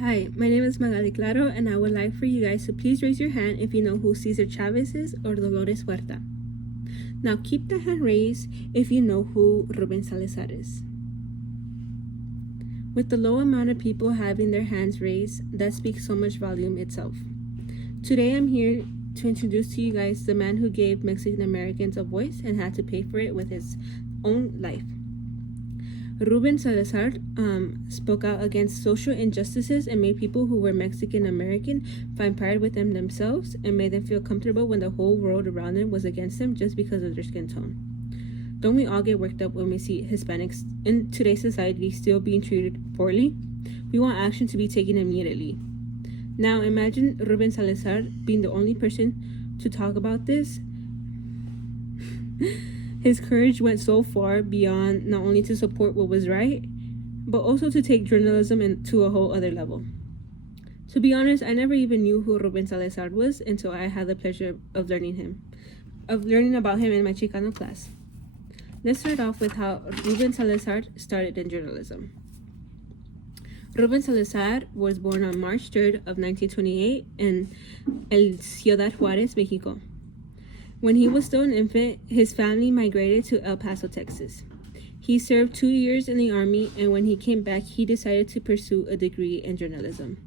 Hi, my name is Magali Claro, and I would like for you guys to please raise your hand if you know who Cesar Chavez is or Dolores Huerta. Now keep the hand raised if you know who Ruben Salazar is. With the low amount of people having their hands raised, that speaks so much volume itself. Today I'm here to introduce to you guys the man who gave Mexican Americans a voice and had to pay for it with his own life. Ruben Salazar spoke out against social injustices and made people who were Mexican American find pride within themselves and made them feel comfortable when the whole world around them was against them just because of their skin tone. Don't we all get worked up when we see Hispanics in today's society still being treated poorly? We want action to be taken immediately. Now imagine Ruben Salazar being the only person to talk about this. His courage went so far beyond not only to support what was right, but also to take journalism to a whole other level. To be honest, I never even knew who Ruben Salazar was until I had the pleasure of learning about him in my Chicano class. Let's start off with how Ruben Salazar started in journalism. Ruben Salazar was born on March 3rd of 1928 in El Ciudad Juárez, Mexico. When he was still an infant, his family migrated to El Paso, Texas. He served 2 years in the Army, and when he came back, he decided to pursue a degree in journalism.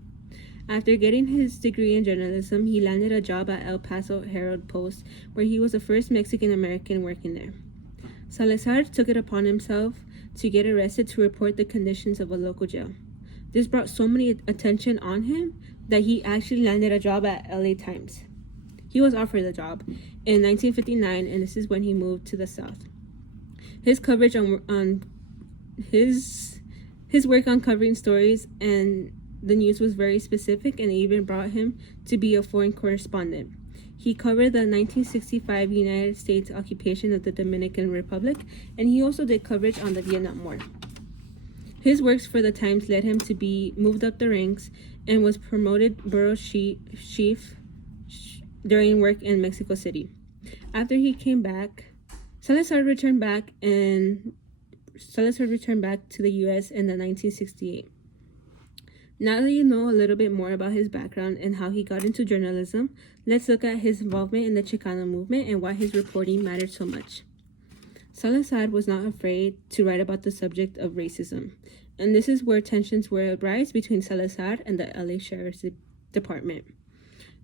After getting his degree in journalism, he landed a job at El Paso Herald-Post, where he was the first Mexican American working there. Salazar took it upon himself to get arrested to report the conditions of a local jail. This brought so many attention on him that he actually landed a job at LA Times. He was offered the job in 1959, and this is when he moved to the South. His coverage on his work on covering stories and the news was very specific, and it even brought him to be a foreign correspondent. He covered the 1965 United States occupation of the Dominican Republic, and he also did coverage on the Vietnam War. His works for the Times led him to be moved up the ranks and was promoted bureau chief during work in Mexico City. After he came back, Salazar returned back to the U.S. in 1968. Now that you know a little bit more about his background and how he got into journalism, let's look at his involvement in the Chicano movement and why his reporting mattered so much. Salazar was not afraid to write about the subject of racism, and this is where tensions were rise between Salazar and the LA Sheriff's Department.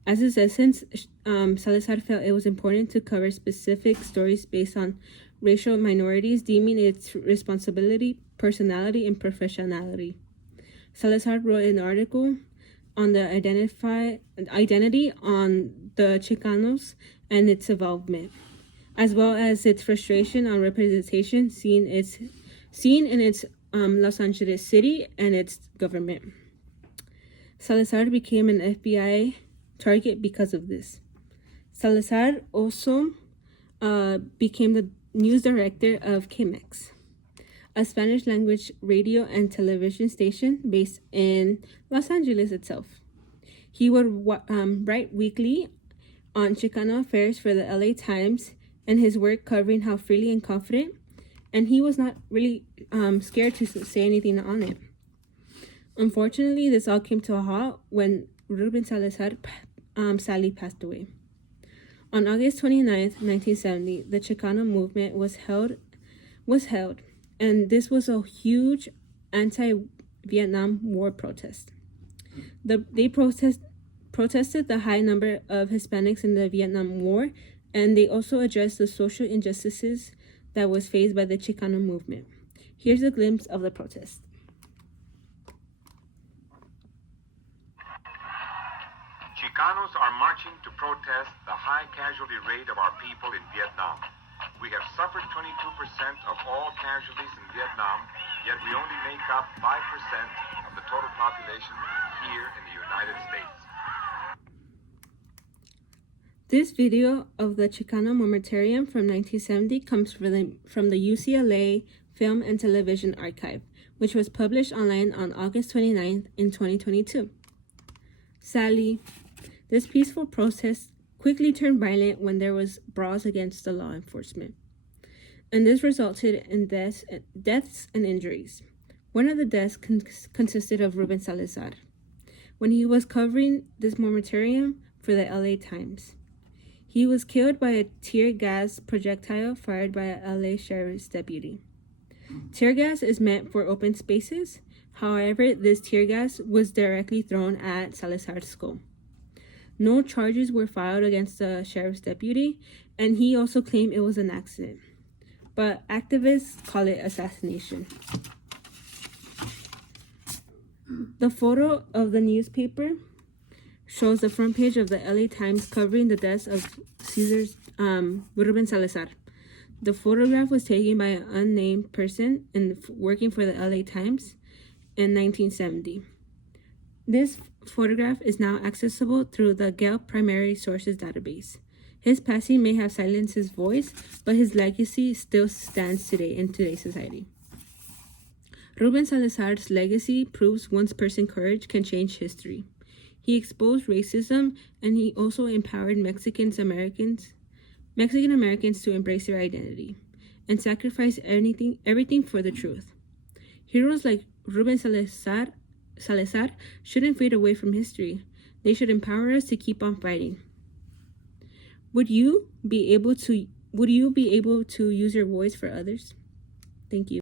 As his essence, Salazar felt it was important to cover specific stories based on racial minorities, deeming its responsibility, personality, and professionality. Salazar wrote an article on the identity on the Chicanos and its involvement, as well as its frustration on representation seen in its Los Angeles city and its government. Salazar became an FBI target because of this. Salazar also became the news director of KMEX, a Spanish language radio and television station based in Los Angeles itself. He would write weekly on Chicano affairs for the LA Times, and his work covering how freely and confident, and he was not really scared to say anything on it. Unfortunately, this all came to a halt when Ruben Salazar sadly passed away. On August 29th, 1970, the Chicano movement was held, and this was a huge anti-Vietnam War protest. They protested the high number of Hispanics in the Vietnam War, and they also addressed the social injustices that was faced by the Chicano movement. Here's a glimpse of the protest. Chicanos are marching to protest the high casualty rate of our people in Vietnam. We have suffered 22% of all casualties in Vietnam, yet we only make up 5% of the total population here in the United States. This video of the Chicano Momentarium from 1970 comes from the UCLA Film and Television Archive, which was published online on August 29th in 2022. Sadly, this peaceful protest quickly turned violent when there was brawls against the law enforcement, and this resulted in deaths and injuries. One of the deaths consisted of Ruben Salazar. when he was covering this moratorium for the LA Times. He was killed by a tear gas projectile fired by a LA sheriff's deputy. Tear gas is meant for open spaces. However, this tear gas was directly thrown at Salazar's skull. No charges were filed against the sheriff's deputy, and he also claimed it was an accident. But activists call it assassination. The photo of the newspaper shows the front page of the LA Times covering the death of Ruben Salazar. The photograph was taken by an unnamed person working for the LA Times in 1970. This photograph is now accessible through the Gallup Primary Sources database. His passing may have silenced his voice, but his legacy still stands today in today's society. Ruben Salazar's legacy proves one person's courage can change history. He exposed racism, and he also empowered Mexican Americans to embrace their identity and sacrifice everything for the truth. Heroes like Ruben Salazar shouldn't fade away from history. They should empower us to keep on fighting. Would you be able to use your voice for others? Thank you.